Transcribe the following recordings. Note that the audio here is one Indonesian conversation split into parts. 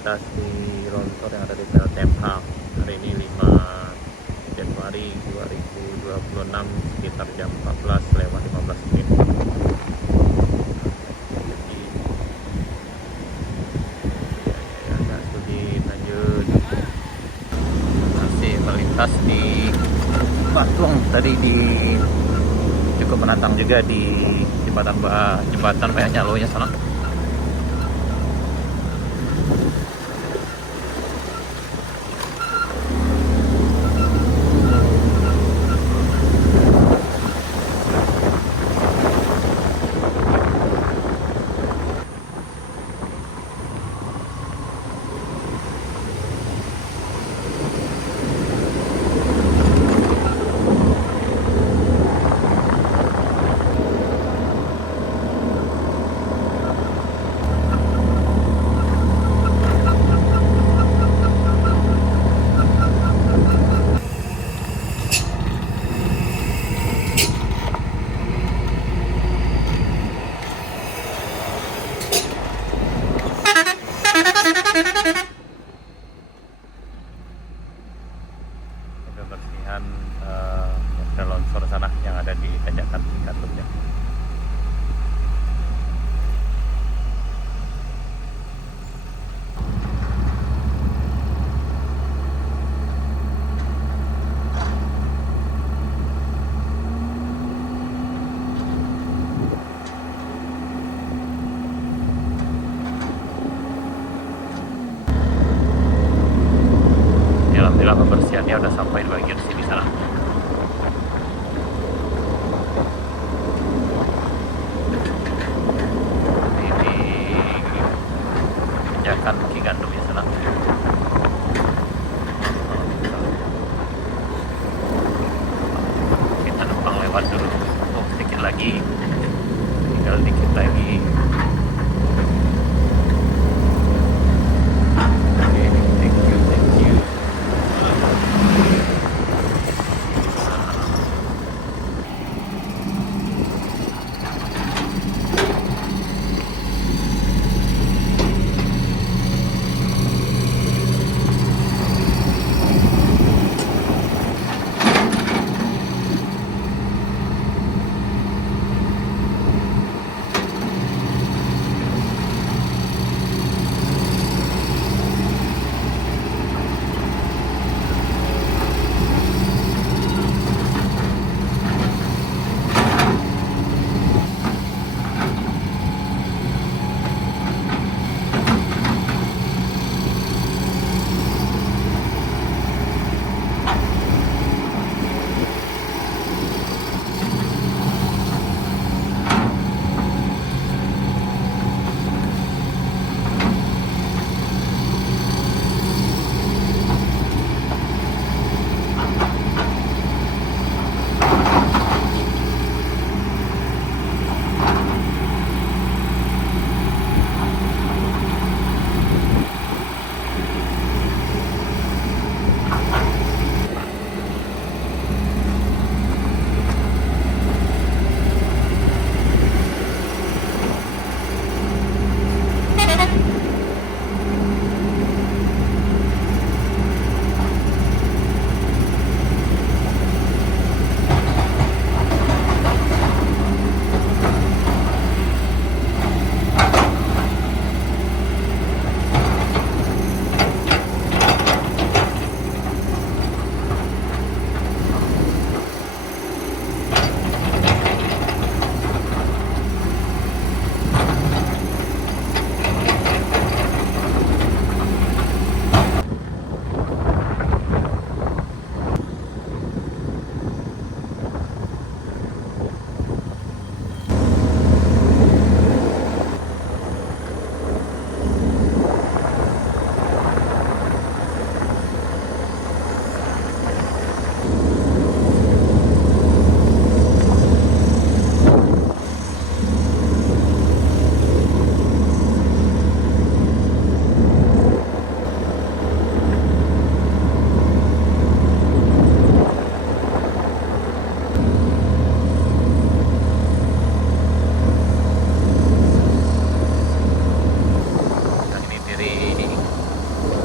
lintas di longsor yang ada di PLTMH hari ini 5 Januari 2026 sekitar jam 14 lewat 15 menit. Jadi agak sulit lanjut, masih melintas di Batuang tadi di cukup menantang juga di jembatan kayaknya lo ya sana. Kebersihan longsor sana yang ada di tanjakan Katupnya. Alhamdulillah pembersihannya udah sampai di bagian sini sana. Ini tanjakan Ki Gandum ya sana. Kita numpang lewat dulu. Oh, sedikit lagi. Tinggal dikit lagi.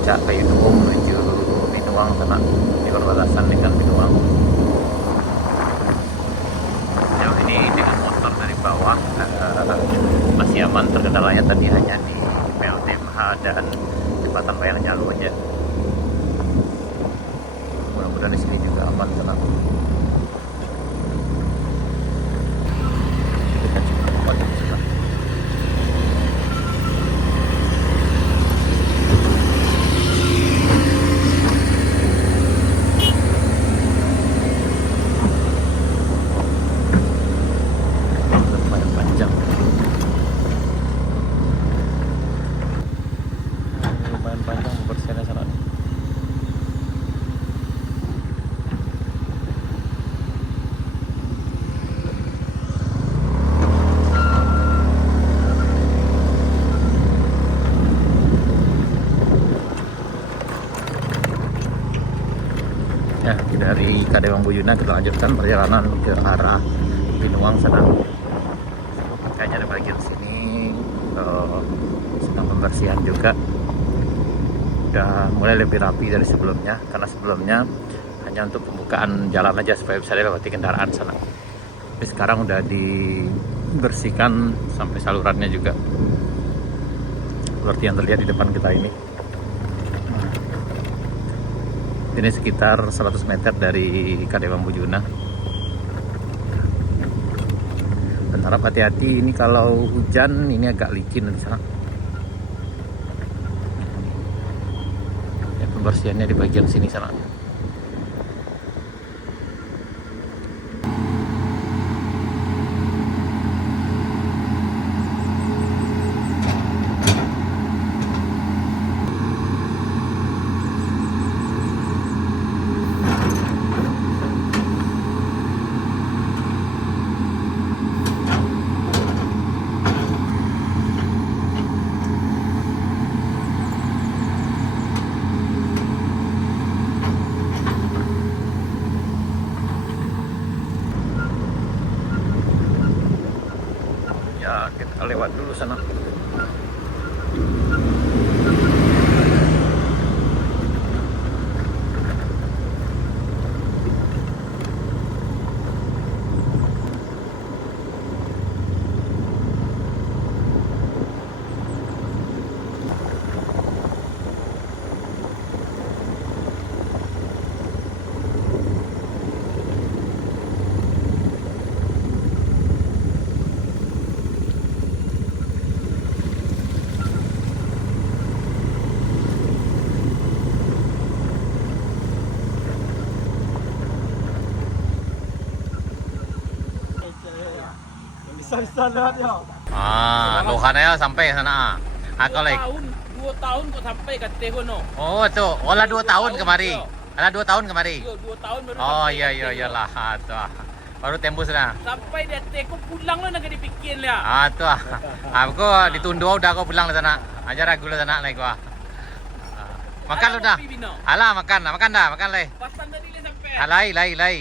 puncak Kayu Dukung menuju Binuang sana, di perbatasan dengan Binuang. Sejauh ini dengan motor dari bawah masih aman, terkendalanya tadi hanya di PLTMH dan jembatan Bayang Nyalu aja. Mudah-mudahan di sini juga aman tenang. Kita coba lewat di sana. Lumayan panjang. Lumayan panjang bersihnya sana. Ya, dari Kadewang Buyuna kita lanjutkan perjalanan ke arah Binuang sana. Kayaknya di bagian sini sedang pembersihan juga. Udah mulai lebih rapi dari sebelumnya, karena sebelumnya hanya untuk pembukaan jalan aja supaya bisa dilewati kendaraan sana. Tapi sekarang udah dibersihkan sampai salurannya juga, seperti yang terlihat di depan kita ini. Ini sekitar 100 meter dari Kadewang Buyuna. Dan harap hati-hati, ini kalau hujan ini agak licin di sana. Ya, pembersihannya di bagian sini sana. Ya, kita lewat dulu sana. Bisa lewat ya. Lohan ya sampai sana. Kalau 2 tahun kok sampai kat Tegono. oh tuh, olah 2 tahun kemari. Alah 2 tahun kemari. 2 tahun baru Oh sampai iya kat iya Tego. iyalah, tuh. Baru tembus na. Sampai dia Tego pulang lo nak dipikir lah. Tuh. Aku ditunduk udah aku pulang ke sana. Ajar aku ke sana lagi gua. Makan lu dah. Alah makan dah, makan leh. Pasang tadi le sampai. Alai, lai.